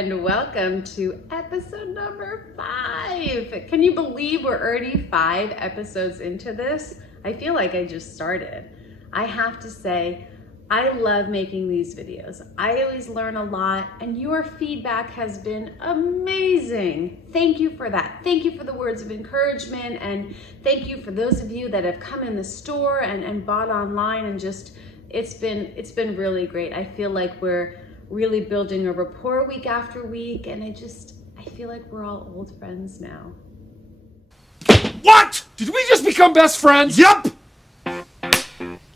and welcome to episode number 5. Can you believe we're already 5 episodes into this? I feel like I just started. I have to say, I love making these videos. I always learn a lot, and your feedback has been amazing. Thank you for that. Thank you for the words of encouragement, and thank you for those of you that have come in the store and bought online, and just it's been really great. I feel like we're really building a rapport week after week, and I feel like we're all old friends now. What? Did we just become best friends? Yup!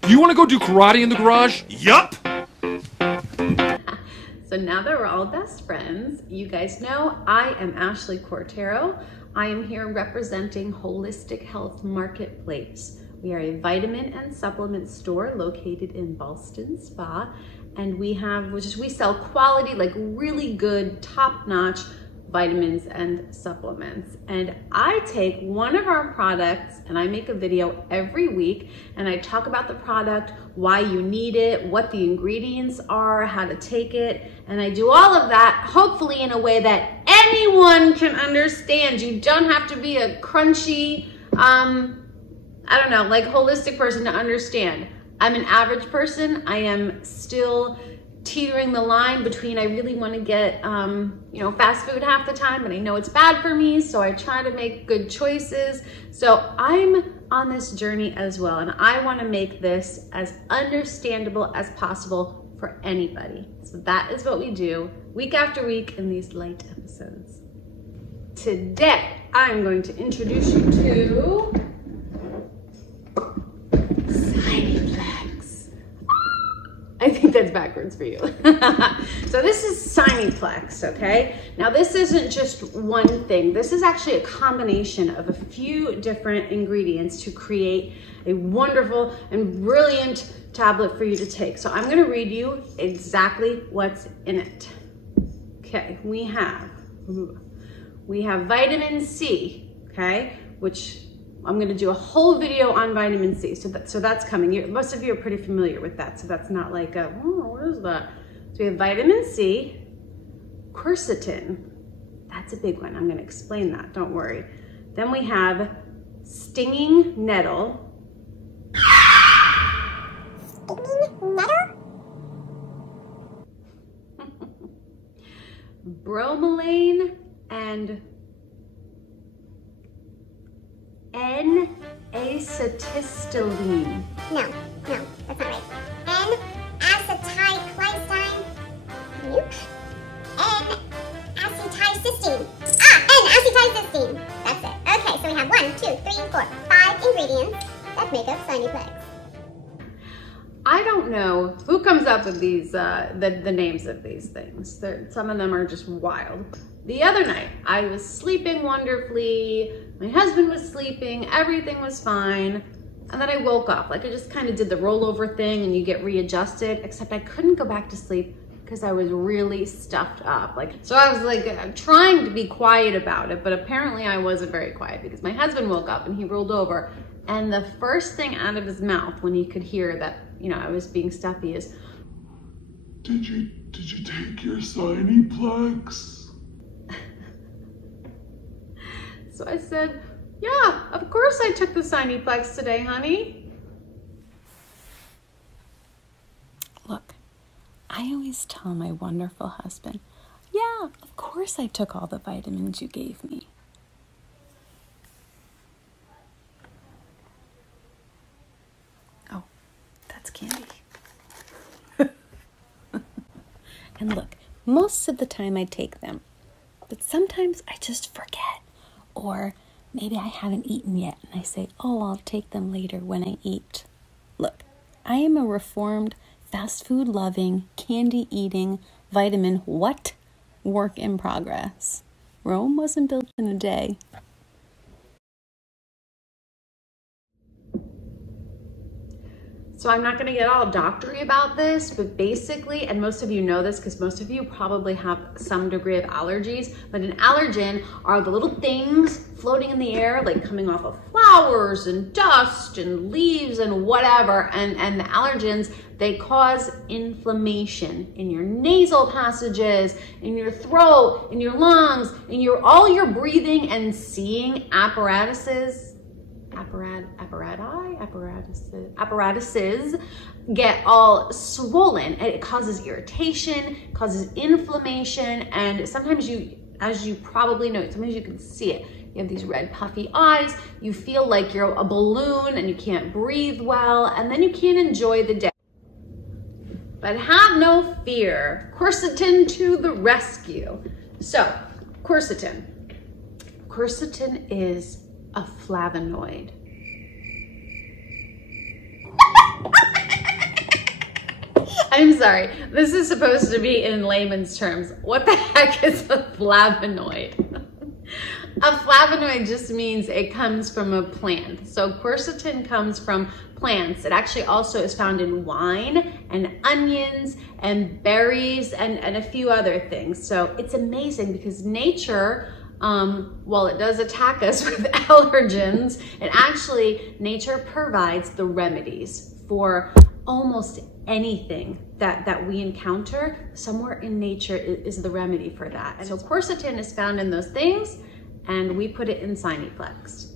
You want to go do karate in the garage? Yup! So now that we're all best friends, you guys know I am Ashley Cortero. I am here representing Holistic Health Marketplace. We are a vitamin and supplement store located in Ballston Spa, and we sell quality, like really good, top-notch vitamins and supplements. And I take one of our products and I make a video every week, and I talk about the product, why you need it, what the ingredients are, how to take it, and I do all of that hopefully in a way that anyone can understand. You don't have to be a crunchy, I don't know, like holistic person to understand. I'm an average person. I am still teetering the line between I really want to get fast food half the time, but I know it's bad for me, so I try to make good choices. So I'm on this journey as well, and I want to make this as understandable as possible for anybody. So that is what we do week after week in these light episodes. Today, I'm going to introduce you to Sinuplex. I think that's backwards for you. So this is Sinuplex, okay? Now this isn't just one thing. This is actually a combination of a few different ingredients to create a wonderful and brilliant tablet for you to take. So I'm gonna read you exactly what's in it. Okay, we have vitamin C, okay, which I'm gonna do a whole video on vitamin C, so that's coming. Most of you are pretty familiar with that, so that's not like what is that? So we have vitamin C, quercetin, that's a big one. I'm gonna explain that, don't worry. Then we have stinging nettle. Stinging nettle? Bromelain and N-acetylcholine. No, that's not right. N-acetylcholine. Nope. N-acetylcysteine. N-acetylcysteine. That's it. Okay, so we have 1, 2, 3, 4, 5 ingredients that make up Sinuplex. I don't know who comes up with these, the names of these things. Some of them are just wild. The other night, I was sleeping wonderfully, my husband was sleeping, everything was fine, and then I woke up. Like I just kind of did the rollover thing and you get readjusted, except I couldn't go back to sleep because I was really stuffed up. So I was like trying to be quiet about it, but apparently I wasn't very quiet because my husband woke up and he rolled over, and the first thing out of his mouth when he could hear that, I was being stuffy is, Did you take your Sinuplex? So I said, yeah, of course I took the Sinuplex today, honey. Look, I always tell my wonderful husband, yeah, of course I took all the vitamins you gave me. Oh, that's candy. And look, most of the time I take them, but sometimes I just forget. Or maybe I haven't eaten yet and I say, oh, I'll take them later when I eat. Look, I am a reformed, fast food loving, candy eating, vitamin work in progress. Rome wasn't built in a day. So I'm not gonna get all doctory about this, but basically, and most of you know this because most of you probably have some degree of allergies, but an allergen are the little things floating in the air, like coming off of flowers and dust and leaves and whatever. And the allergens, they cause inflammation in your nasal passages, in your throat, in your lungs, in all your breathing and seeing apparatuses get all swollen, and it causes irritation, causes inflammation, and sometimes you, as you probably know, sometimes you can see it. You have these red puffy eyes, you feel like you're a balloon and you can't breathe well, and then you can't enjoy the day. But have no fear, quercetin to the rescue. So, quercetin. Quercetin is a flavonoid. I'm sorry, this is supposed to be in layman's terms. What the heck is a flavonoid? A flavonoid just means it comes from a plant. So quercetin comes from plants. It actually also is found in wine and onions and berries and a few other things. So it's amazing because nature, while it does attack us with allergens, nature provides the remedies for almost anything that we encounter. Somewhere in nature is the remedy for that. And so quercetin is found in those things, and we put it in Sinuplex.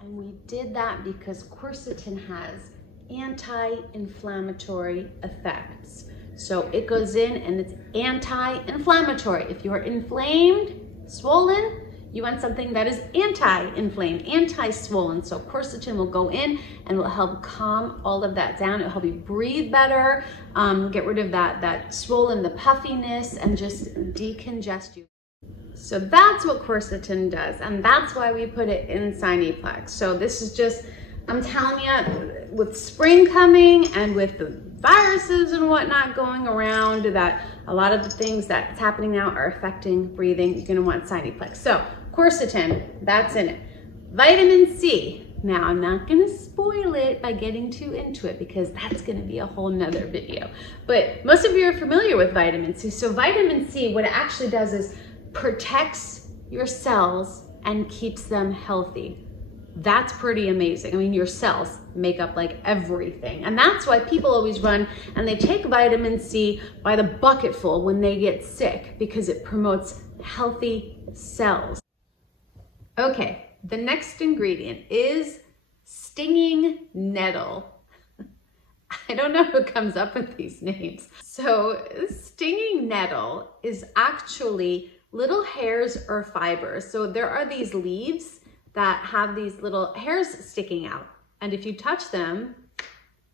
And we did that because quercetin has anti-inflammatory effects. So it goes in and it's anti-inflammatory. If you're inflamed, swollen, you want something that is anti-inflamed, anti-swollen. So quercetin will go in and will help calm all of that down. It'll help you breathe better, get rid of that swollen, the puffiness, and just decongest you. So that's what quercetin does, and that's why we put it in Sinuplex. So this is just, I'm telling you, with spring coming and with the viruses and whatnot going around, that a lot of the things that's happening now are affecting breathing. You're gonna want Sinuplex. So quercetin, that's in it. Vitamin C. Now I'm not gonna spoil it by getting too into it because that's gonna be a whole nother video. But most of you are familiar with vitamin C. So vitamin C, what it actually does is protects your cells and keeps them healthy. That's pretty amazing. I mean, your cells make up like everything. And that's why people always run and they take vitamin C by the bucketful when they get sick, because it promotes healthy cells. Okay, the next ingredient is stinging nettle. I don't know who comes up with these names. So stinging nettle is actually little hairs or fibers. So there are these leaves that have these little hairs sticking out. And if you touch them,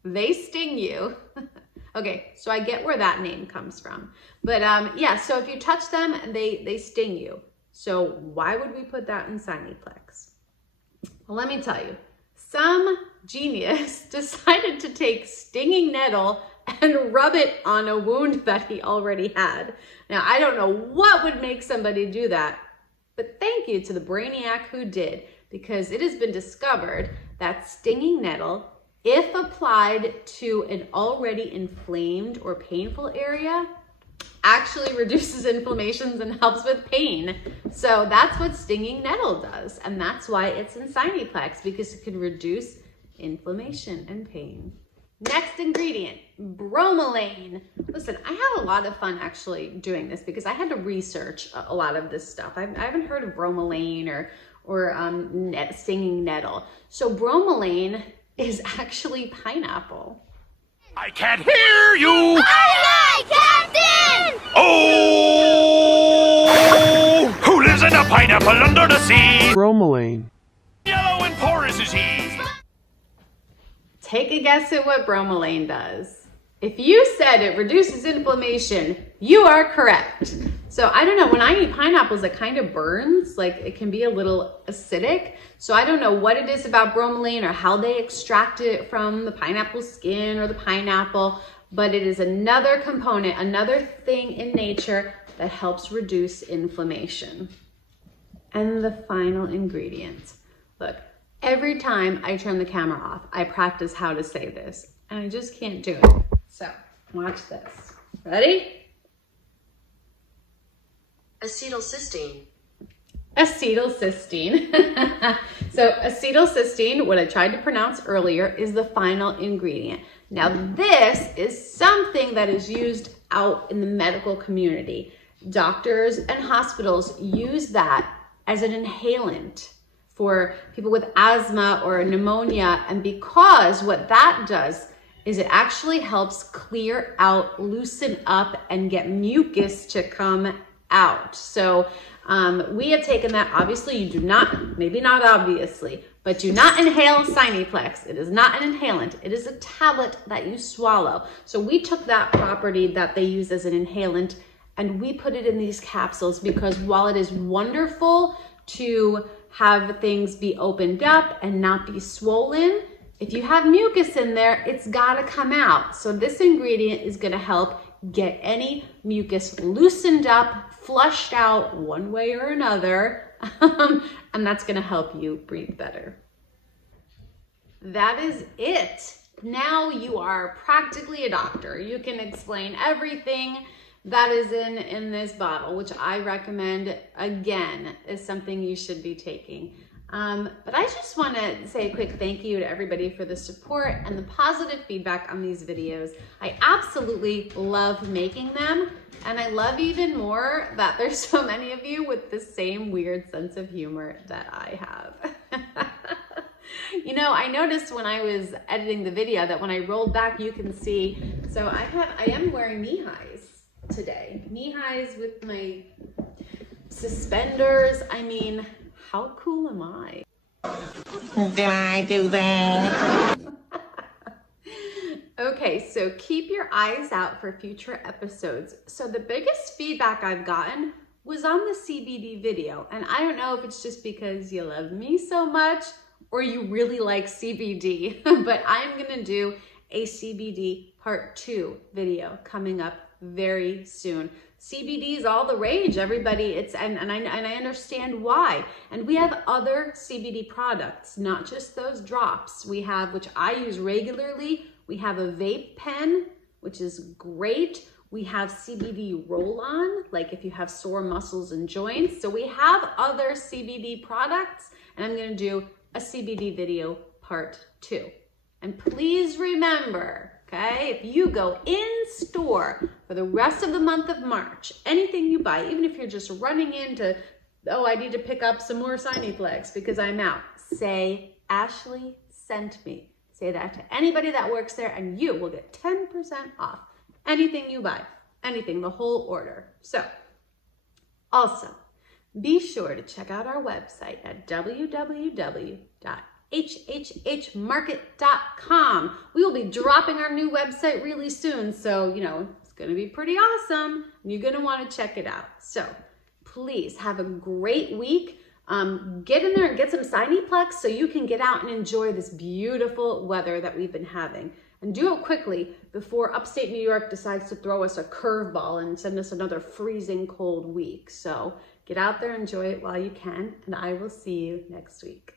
they sting you. Okay, so I get where that name comes from. But yeah, so if you touch them, they sting you. So why would we put that in Sinuplex? Well, let me tell you, some genius decided to take stinging nettle and rub it on a wound that he already had. Now, I don't know what would make somebody do that, but thank you to the brainiac who did, because it has been discovered that stinging nettle, if applied to an already inflamed or painful area, actually reduces inflammations and helps with pain. So that's what stinging nettle does. And that's why it's in Sinuplex, because it can reduce inflammation and pain. Next ingredient, bromelain. Listen, I had a lot of fun actually doing this because I had to research a lot of this stuff. I haven't heard of bromelain or stinging nettle. So bromelain is actually pineapple. I can't hear you! Aye, aye, Captain! Oh! Who lives in a pineapple under the sea? Bromelain. Yellow and porous is he. Take a guess at what bromelain does. If you said it reduces inflammation, you are correct. So I don't know, when I eat pineapples, it kind of burns, like it can be a little acidic. So I don't know what it is about bromelain or how they extract it from the pineapple skin or the pineapple, but it is another component, another thing in nature that helps reduce inflammation. And the final ingredient. Look, every time I turn the camera off, I practice how to say this, and I just can't do it. So watch this. Ready? Acetylcysteine. Acetylcysteine. So acetylcysteine, what I tried to pronounce earlier, is the final ingredient. Now this is something that is used out in the medical community. Doctors and hospitals use that as an inhalant for people with asthma or pneumonia. And because what that does is it actually helps clear out, loosen up, and get mucus to come out. So we have taken that. Obviously, you do not, maybe not obviously, but do not inhale Sinuplex. It is not an inhalant. It is a tablet that you swallow. So we took that property that they use as an inhalant and we put it in these capsules because while it is wonderful to have things be opened up and not be swollen, if you have mucus in there, it's gotta come out. So this ingredient is gonna help get any mucus loosened up, flushed out one way or another, and that's gonna help you breathe better. That is it. Now you are practically a doctor. You can explain everything that is in this bottle, which I recommend, again, is something you should be taking. But I just want to say a quick thank you to everybody for the support and the positive feedback on these videos. I absolutely love making them, and I love even more that there's so many of you with the same weird sense of humor that I have. You know, I noticed when I was editing the video that when I rolled back, you can see, so I am wearing knee-highs today. Knee-highs with my suspenders. I mean, how cool am I? Did I do that? Okay, so keep your eyes out for future episodes. So the biggest feedback I've gotten was on the CBD video. And I don't know if it's just because you love me so much or you really like CBD, but I'm gonna do a CBD part 2 video coming up very soon. CBD is all the rage, everybody. And I understand why. And we have other CBD products, not just those drops. We have, which I use regularly, we have a vape pen, which is great. We have CBD roll-on, like if you have sore muscles and joints. So we have other CBD products, and I'm gonna do a CBD video part 2. And please remember, okay, if you go in store for the rest of the month of March, anything you buy, even if you're just running into, oh, I need to pick up some more Sinuplex because I'm out, say, Ashley sent me. Say that to anybody that works there and you will get 10% off anything you buy, anything, the whole order. So, also, be sure to check out our website at www.hhhmarket.com. We will be dropping our new website really soon, so, you know, it's going to be pretty awesome. You're going to want to check it out. So please have a great week. Get in there and get some Sinuplex so you can get out and enjoy this beautiful weather that we've been having. And do it quickly before upstate New York decides to throw us a curveball and send us another freezing cold week. So get out there, enjoy it while you can, and I will see you next week.